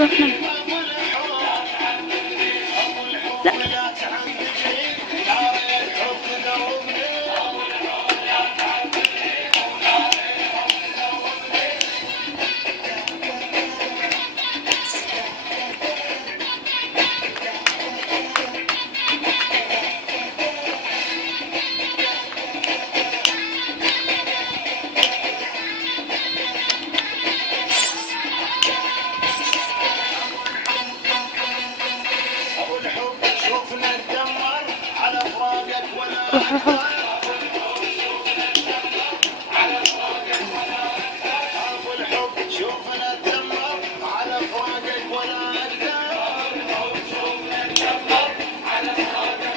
شوفنا. لا روح روح روح.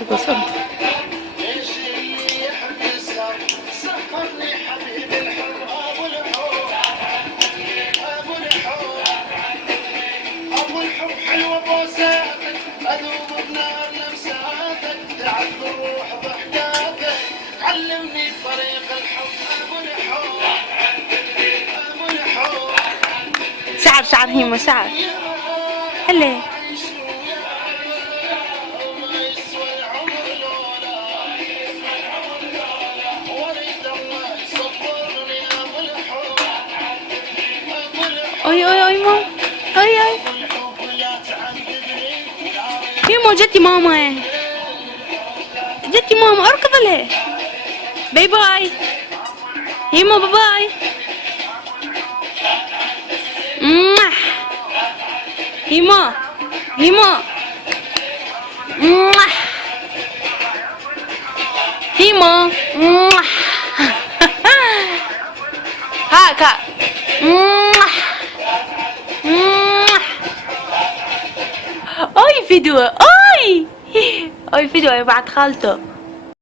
وصلت. حلوة بوساتك أذوب بنار لمساتك تعب الروح ضحكاتك علمني طريق الحب أبو الحب أبو الحب سعر سعر هيما سعر. هلا ما يسوى العمر لولا وليد الله يصبرني أبو الحب أبو الحب اي اي اي ماما. اي اي هيما جتي ماما. جتي ماما اركض لها. باي باي هيما باي باي. هيما هيما هيما هاكا اي فيديو اي فيديو بعد خالته.